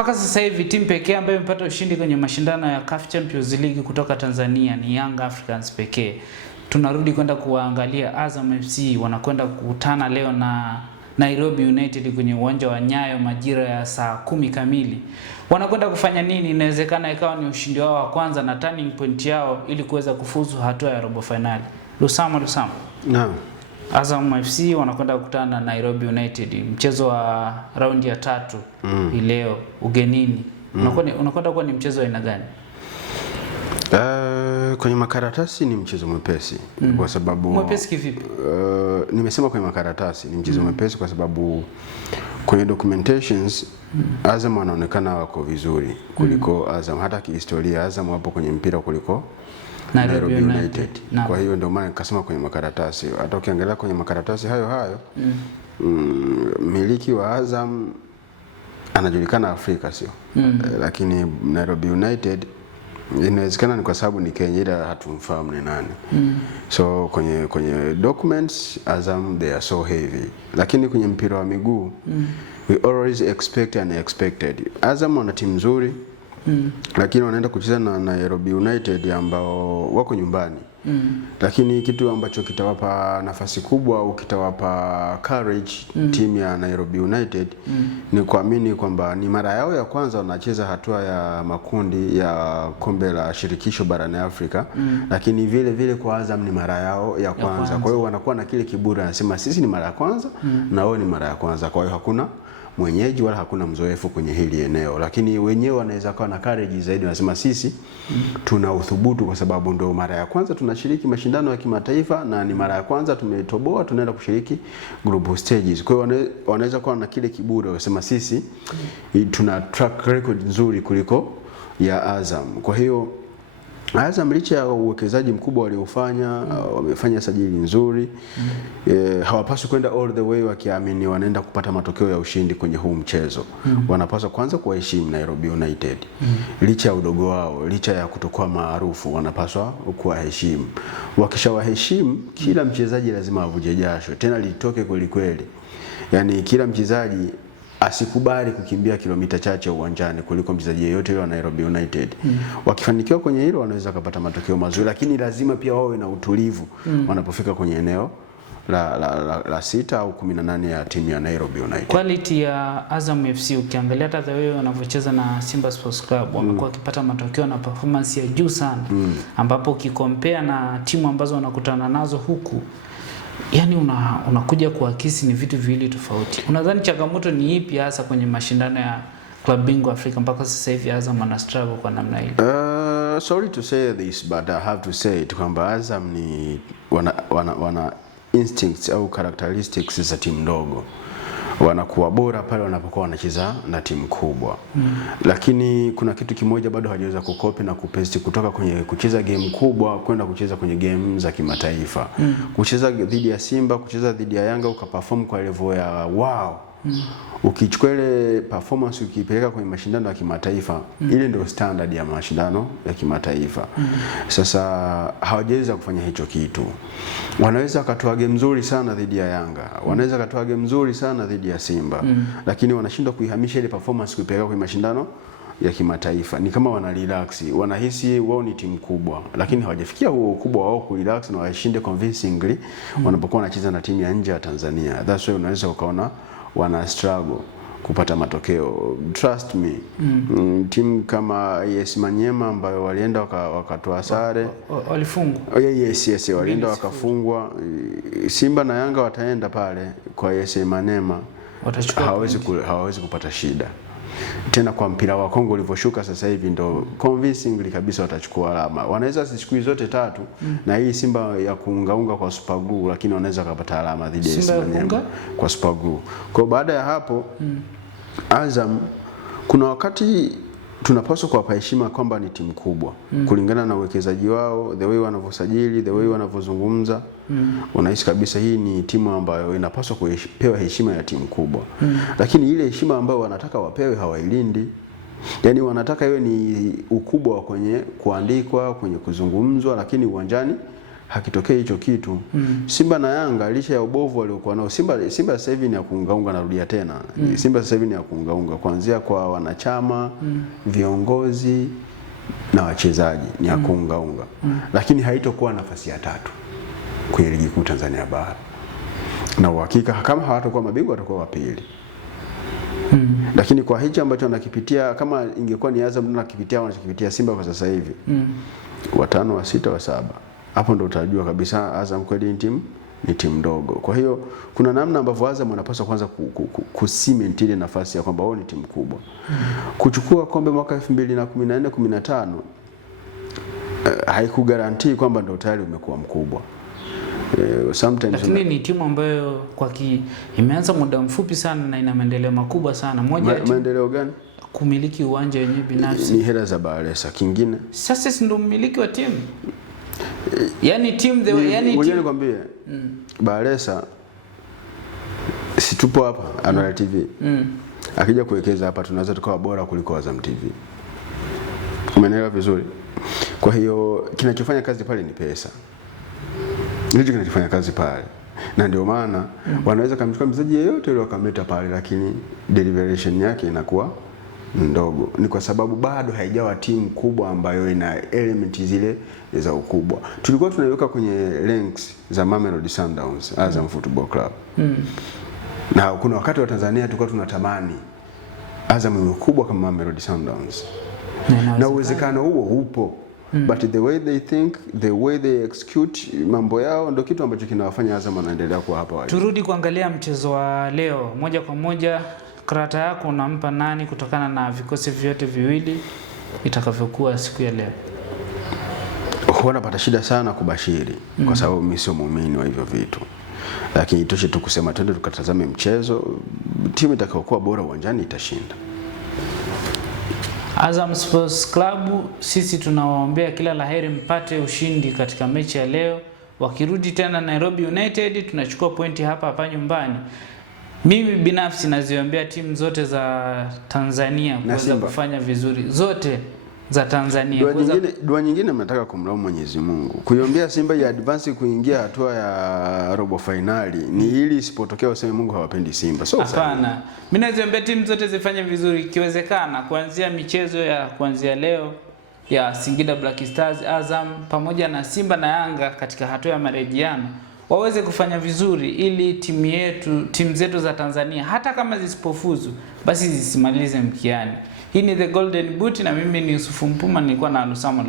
Mpaka sasa hivi timu pekee ambayo imepata ushindi kwenye mashindano ya CAF Champions League kutoka Tanzania ni Young Africans pekee. Tunarudi kwenda kuangalia Azam FC wanakwenda kukutana leo na Nairobi United kwenye uwanja wa Nyayo majira ya saa 10 kamili. Wanakwenda kufanya nini? Inawezekana ikawa ni ushindi wao wa kwanza na turning point yao ili kuweza kufuzu hatua ya robo finali. Lusama. Naam. Azam FC wanakwenda kukutana na Nairobi United mchezo wa raundi ya 3 leo ugenini. Unakwenda kuwa ni mchezo wa aina gani? Kwenye makaratasi ni mchezo mwepesi kwa sababu mwepesi kivipi? Nimesema kwenye makaratasi ni mchezo mwepesi kwa sababu kwenye documentations Azam wanaonekana wako vizuri kuliko Azam, hata kihistoria Azam wapo kwenye mpira kuliko Nairobi United. Kwa hiyo ndio maana nikasema kwenye makaratasi. Hata ukiangalia kwenye makaratasi hayo miliki wa Azam anajulikana Afrika sio? Lakini Nairobi United inawezekana ni kwa sababu ni Kenya ila hatumfahamu ni nani. So kwenye documents Azam they are so heavy. Lakini kwenye mpira wa miguu we always expect unexpected. Azam wana timu nzuri. Lakini wanaenda kucheza na Nairobi United ambao wako nyumbani. Lakini kitu ambacho kitawapa nafasi kubwa au kitawapa courage timu ya Nairobi United ni kuamini kwamba ni mara yao ya kwanza wanacheza hatua ya makundi ya kombe la shirikisho barani Afrika. Lakini vile vile kwa Azam ni mara yao ya kwanza. Kwa hiyo wanakuwa na kile kiburi, anasema sisi ni mara ya kwanza na wao ni mara ya kwanza. Kwa hiyo hakuna mwenyeji wala hakuna mzoefu kwenye hili eneo, lakini wenyewe wanaweza kuwa na courage zaidi, wanasema sisi tuna uthubutu kwa sababu ndio mara ya kwanza tunashiriki mashindano ya kimataifa na ni mara ya kwanza tumetoboa tunaenda kushiriki group stages. Kwa hiyo wanaweza kuwa na kile kiburi, wanasema sisi tuna track record nzuri kuliko ya Azam. Kwa hiyo Azam licha ya uwekezaji mkubwa waliofanya, wamefanya sajili nzuri, hawapaswi kwenda all the way wakiamini wanaenda kupata matokeo ya ushindi kwenye huu mchezo. Wanapaswa kwanza kuwaheshimu Nairobi United. Licha ya udogo wao, licha ya kutokuwa maarufu, wanapaswa kuwaheshimu. Wakishawaheshimu, kila mchezaji lazima avuje jasho, tena litoke kweli kweli. Yaani kila mchezaji asikubali kukimbia kilomita chache uwanjani kuliko mchezaji yeyote wa Nairobi United. Wakifanikiwa kwenye hilo wanaweza kupata matokeo mazuri, lakini lazima pia wawe na utulivu wanapofika kwenye eneo la 6 au 18 ya timu ya Nairobi United. Quality ya Azam FC ukiangalia hata the way wanavyocheza na Simba Sports Club wamekuwa wakipata matokeo na performance ya juu sana, ambapo ukikompare na timu ambazo wanakutana nazo huku, yani unakuja kuakisi ni vitu viwili tofauti. Unadhani changamoto ni ipi hasa kwenye mashindano ya Club Bingwa Afrika mpaka sasa hivi Azam ana struggle kwa namna hii? Sorry to say this but I have to say it kwamba Azam ni wana instincts au characteristics za timu ndogo. Wanakuwa bora pale wanapokuwa wanacheza na timu kubwa. Lakini kuna kitu kimoja bado hawajaweza kukopi na kupesti kutoka kwenye kucheza game kubwa kwenda kucheza kwenye game za kimataifa. Kucheza dhidi ya Simba, kucheza dhidi ya Yanga ukaperform kwa level ya wow. Ukichukua ile performance ukipeleka kwenye mashindano ya kimataifa, ile ndio standard ya mashindano ya kimataifa. Sasa hawajaweza kufanya hicho kitu. Wanaweza katoa game nzuri sana dhidi ya Yanga, wanaweza katoa game nzuri sana dhidi ya Simba, lakini wanashindwa kuihamisha ile performance kuipeleka kwenye mashindano ya kimataifa. Ni kama wana relax, wanahisi wao ni timu kubwa, lakini hawajafikia huo ukubwa wao ku relax na washinde convincingly wanapokuwa wanacheza na timu ya nje ya Tanzania. That's why unaweza ukaona wana struggle kupata matokeo. Trust me. Timu kama AS Manyema ambayo walienda wakatoa sare, walifungwa. Yes, walienda wakafungwa. Simba na Yanga wataenda pale kwa AS Manyema, hawawezi kupata shida. Tena kwa mpira wa Kongo ulivyoshuka sasa hivi ndo convincingly kabisa watachukua alama. Wanaweza siku zote 3 na hii Simba ya kuungaunga kwa Super Glue, lakini wanaweza kupata alama dhidi ya Simba kwa Super Glue. Kwa baada ya hapo Azam kuna wakati tunapaswa kuwapa heshima kwamba ni timu kubwa kulingana na uwekezaji wao, the way wanavyosajili, the way wanavyozungumza. Unahisi kabisa hii ni timu ambayo inapaswa kupewa heshima ya timu kubwa. Lakini ile heshima ambayo wanataka wapewe hawailindi. Yaani wanataka iwe ni ukubwa kwenye kuandikwa, kwenye kuzungumzwa, lakini uwanjani hakitokei hicho kitu. Simba na Yanga licha ya ubovu waliokuwa nao, Simba sasa hivi ni ya kuungaunga, narudia tena. Simba sasa hivi ni ya kuungaunga kuanzia kwa wanachama, viongozi na wachezaji, ni ya kuungaunga. Lakini haitokuwa nafasi ya 3 kwenye ligi kuu Tanzania bara. Na uhakika kama hawatakuwa mabingwa watakuwa wa pili. Lakini kwa hicho ambacho wanakipitia, kama ingekuwa ni Azam wanakipitia Simba kwa sasa hivi, wa 5, wa 6, wa 7, hapo ndo utajua kabisa Azam kweli ni timu ndogo. Kwa hiyo kuna namna ambavyo Azam wanapaswa kwanza kucement ile nafasi ya kwamba wao ni timu kubwa. Kuchukua kombe mwaka 2014-15 haikugarantii kwamba ndo tayari umekuwa mkubwa. Lakini ni timu ambayo imeanza muda mfupi sana na ina maendeleo makubwa sana. Maendeleo gani? Kumiliki uwanja wenyewe binafsi. Ni hela za Balesa. Kingine sasa si ndo mmiliki wa timu. Yaani timu nikwambie, Balesa si tupo hapa Anwar TV. Akija kuwekeza hapa tunaweza tukawa bora kuliko Azam TV. Umeelewa vizuri? Kwa hiyo kinachofanya kazi pale ni pesa. Ndicho kinachofanya kazi pale. Na ndio maana wanaweza kumchukua mchezaji yeyote ile wakamleta pale, lakini deliveration yake inakuwa ndogo. Ni kwa sababu bado haijawa timu kubwa ambayo ina element zile za ukubwa. Tulikuwa tunaiweka kwenye ranks za Mamelodi Sundowns, Azam Football Club. Na kuna wakati wa Tanzania tulikuwa tunatamani Azam iwe kubwa kama Mamelodi Sundowns. Na uwezekano huo upo. But the way they think, the way they execute mambo yao ndio kitu ambacho kinawafanya Azam wanaendelea kuwa hapa walipo. Turudi kuangalia mchezo wa leo moja kwa moja. Karata yako unampa nani kutokana na vikosi vyote viwili itakavyokuwa siku ya leo? Huwa napata shida sana kubashiri kwa sababu mimi sio muumini wa hivyo vitu. Lakini itoshe tu kusema twende tukatazame mchezo, timu itakayokuwa bora uwanjani itashinda. Azam Sports Club, sisi tunawaombea kila laheri mpate ushindi katika mechi ya leo. Wakirudi tena Nairobi United tunachukua pointi hapa nyumbani. Mimi binafsi naziombea timu zote za Tanzania kuweza kufanya vizuri, zote za Tanzania. Dua nyingine mnataka kumlaumu Mwenyezi Mungu. Kuiombea Simba ya advance kuingia hatua ya robo finali ni ili isipotokea useme Mungu hawapendi Simba. Hapana. Mimi naziombea timu zote zifanye vizuri ikiwezekana, kuanzia michezo ya kuanzia leo ya Singida Black Stars, Azam pamoja na Simba na Yanga katika hatua ya marejeano waweze kufanya vizuri ili timu zetu za Tanzania hata kama zisipofuzu basi zisimalize mkiani. Hii ni The Golden Boot na mimi ni Yusufu Mpuma, nilikuwa na Lusamo.